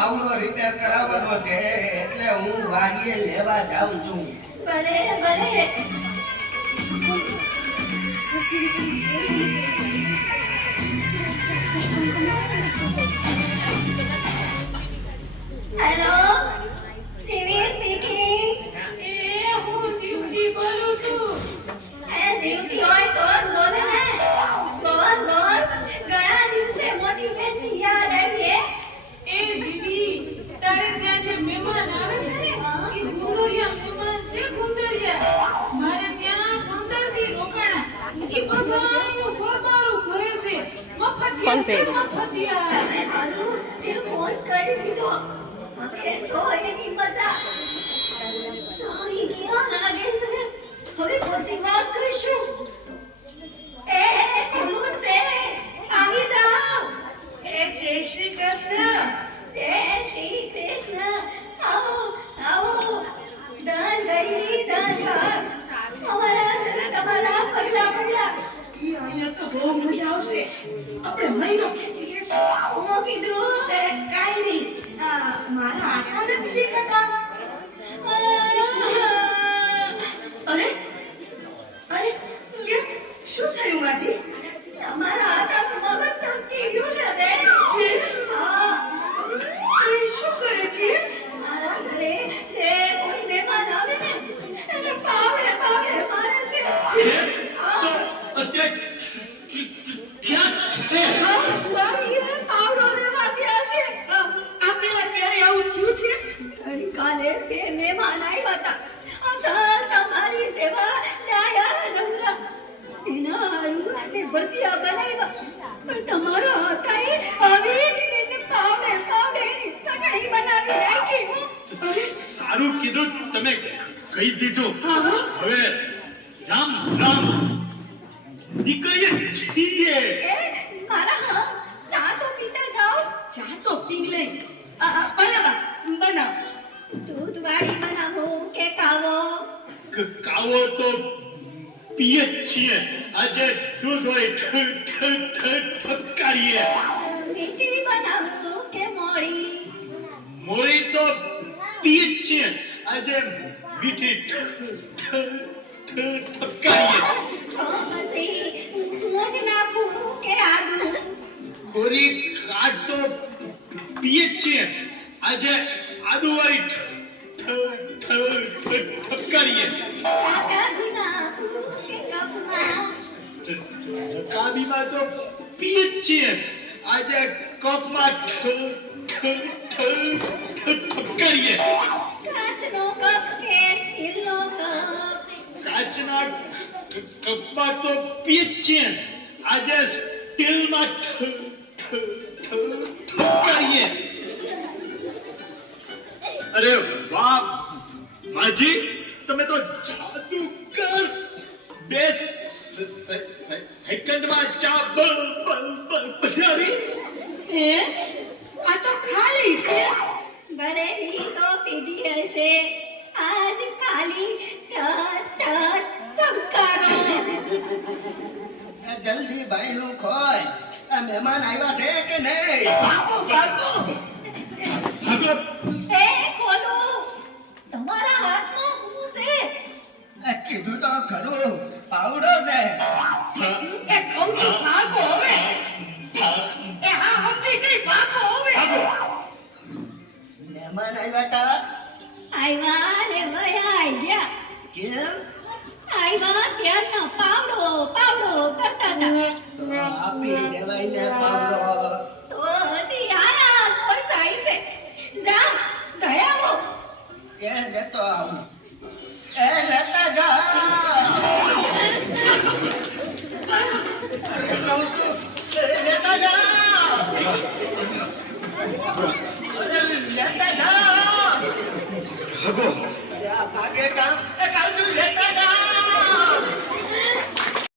પાવડો રિપેર કરાવવાનો છે એટલે હું વાડીએ લેવા જાઉં છું. ભલે ભલે. હેલો, જીવી સ્પીકિંગ. હું જીવતી બોલું છું. જીવતી હોય તો જ બોલે ને. બોલ બોલ. ઘણા દિવસે મોટી બેનની યાદ આવી. એ જીવી, તારે ત્યાં જે મહેમાન આવે છે ને, એ ગુંદરિયા મહેમાન છે, ગુંદરિયા. મારે ત્યાં 15 દી રોકાણા. એ બધાયનું ફરમારું કરે છે. મફતિયા છે, મફતિયા. હારું, તે ફોન કરી દીધો. હવે જો એની મજા. તારી ક્યાં લાગે છે? હવે કોસી વાત કરીશું. એ કોણ છે? આવી જાઓ. જય શ્રી કૃષ્ણ. જય શ્રી કૃષ્ણ. આવો આવો. દાન ગઈ દાન ભાગ. અમારા ઘરે તમારા પગલા પગલા. ઈ અહીંયા તો બહુ મજા આવશે. આપણે મહિનો ખેંચી લેશું. હું કીધું. કાંઈ નહીં. મારા આટા નથી દેખાતા. અરે અરે કેમ શું થયું માજી? તમારા આટાનું મગજ ચસકી ગયું છે બે. હા. એ શું કરે છે? મારા ઘરે જે કોઈ મહેમાન આવે ને એને પાવડે પાવડે મારે છે. હા. વાડીએ પાવડો લેવા ગયા છે. આ પેલા ક્યારે આવું થયું છે? ગઈકાલે બે મહેમાન આવ્યા હતા. અસલ તમારી સેવા ડાયા નવરા. એના હારું મેં ભજીયા બનાવ્યા. પણ તમારા હાથે આવી એને પાવડે પાવડે એની સગડી બનાવી રાખી. સારું કીધું તમે કહી દીધું. હવે રામ રામ નીકળીએ છીએ. એ મારા ચા તો પીતા જાઓ. ચા તો પી લઈ. બનાવ બનાવ. દૂધવાળી બનાવો કે કાવો? કાવો તો પીએ જ છીએ. આજે દૂધ હોય ઠપકારીએ. મીઠી બનાવો કે મોળી? મોળી તો પીએ જ છીએ. આજે મીઠી ઠપકારીએ. તો પછી ઊંટ નાખું કે આદુ? ખોરી આજ તો પીએ જ છીએ. આજે આદુવાળી ઠપકારીએ. કાકા નાખું કે કપમાં? કાબીમાં તો પીએ જ છીએ. આજે કપમાં ઠપકારીએ. કાચનો કપ કે સ્ટીલનો કપ? કાચના કપમાં તો પીએ જ છીએ. આજે સ્ટીલમાં ઠપકારીએ. અરે વાહ માજી, તમે તો જાદુગર. બે સેકન્ડમાં ચા બનાવી. આ તો ખાલી છે. બરેલી તો પીધી હશે. આજ ખાલી ધબકારો. જલ્દી ભાઈનું ખોય. આ મહેમાન આવ્યા છે કે નહીં? ભાગો ભાગો. એ ખોલો. તમારા હાથમાં શું છે? કીધું તો ખરું, પાવડો છે. એ કહું છું ભાગો હવે. એ હા સમજી ગઈ. ભાગો હવે. મહેમાન આવ્યા તા આવ્યા ને વયા ગયા. કેમ? આવ્યા ત્યારનો પાવડો પાવડો કરતા હતા. તો આપી દેવાય ને પાવડો. તો હજી આરા ફસાઈ છે. જા ગયા આવો. એ લેતો આવું. એ લેતા જા. અરે કહું છું, એ લેતા જા. અરે લેતા જા. ભાગો. અરે આ ભાગે કામ